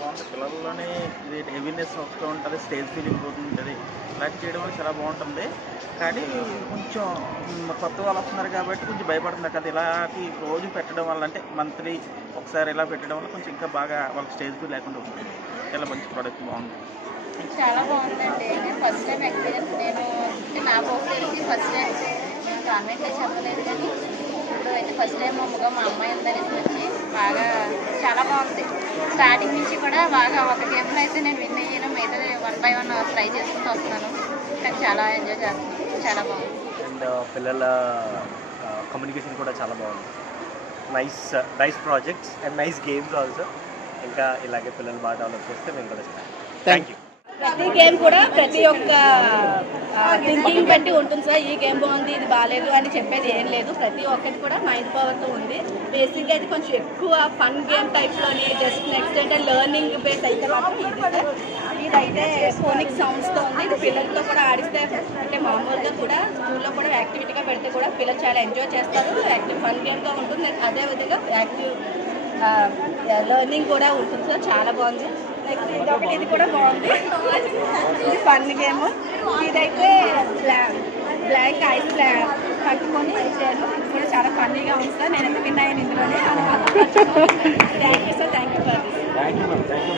బాగుంటుంది. పిల్లల్లోనే ఇది హెవీనెస్ వస్తూ ఉంటుంది, స్టేజ్ ఫీలింగ్ పోతుంటుంది. ఇలా చేయడం వల్ల చాలా బాగుంటుంది. కానీ కొంచెం కొత్త వాళ్ళు వస్తున్నారు కాబట్టి కొంచెం భయపడుతున్నారు కదా. ఇలాంటి రోజు పెట్టడం వల్ల అంటే మంత్లీ ఒకసారి ఇలా పెట్టడం వల్ల కొంచెం ఇంకా బాగా వాళ్ళకి స్టేజ్ ఫీల్ లేకుండా ఉంటుంది. చాలా మంచి ప్రోడక్ట్ బాగుంది. చాలా బాగుందండి. నేను ఫస్ట్ టైం ఎక్స్పీరియన్స్. నా బోక్ తెలిసి ఫస్ట్ టైం నేను కాన్వెంట్ చెప్పలేదు, కానీ ఇప్పుడు అయితే ఫస్ట్ టైం మా అమ్మాయి అందరికీ వచ్చి బాగా చాలా బాగుంది. స్టార్టింగ్ నుంచి కూడా బాగా ఒక గేమ్లో అయితే నేను విన్ అయ్యాను, మిగతా 1 by 1 ట్రై చేసుకుంటూ వస్తున్నాను. కానీ చాలా ఎంజాయ్ చేస్తున్నాను, చాలా బాగుంది. అండ్ పిల్లల కమ్యూనికేషన్ కూడా చాలా బాగుంది. Nice projects and nice games also. ఇంకా ఇలాగే పిల్లలు బాగా డెవలప్ చేస్తే మేము కూడా థ్యాంక్ యూ. ప్రతి గేమ్ కూడా ప్రతి ఒక్క థింకింగ్ బట్టి ఉంటుంది సార్. ఈ గేమ్ బాగుంది, ఇది బాగాలేదు అని చెప్పేది ఏం లేదు. ప్రతి ఒక్కటి కూడా మైండ్ పవర్తో ఉంది. బేసిక్గా అయితే కొంచెం ఎక్కువ ఫన్ గేమ్ టైప్లోని జస్ట్ నెక్స్ట్ అంటే లెర్నింగ్ బేస్ అయితే మాత్రం ఇదైతే ఫోనిక్ సౌండ్స్తో ఉంది. ఇది పిల్లలతో కూడా ఆడిస్తే అంటే మామూలుగా కూడా స్కూల్లో కూడా యాక్టివిటీగా పెడితే కూడా పిల్లలు చాలా ఎంజాయ్ చేస్తారు. యాక్టివ్ ఫన్ గేమ్గా ఉంటుంది. అదేవిధంగా యాక్టివ్ లెర్నింగ్ కూడా ఉంటుంది సార్. చాలా బాగుంది. నెక్స్ట్ ఇది కూడా బాగుంది. ఇది ఫన్ గేమ్. ఇదైతే బ్లాక్ ఐస్ పట్టుకొని ఇచ్చాను. ఇది కూడా చాలా ఫన్నీగా ఉంది సార్. నేనైతే విన్ అయ్యాను ఇందులోనే. Thank you sir. Thank you for this.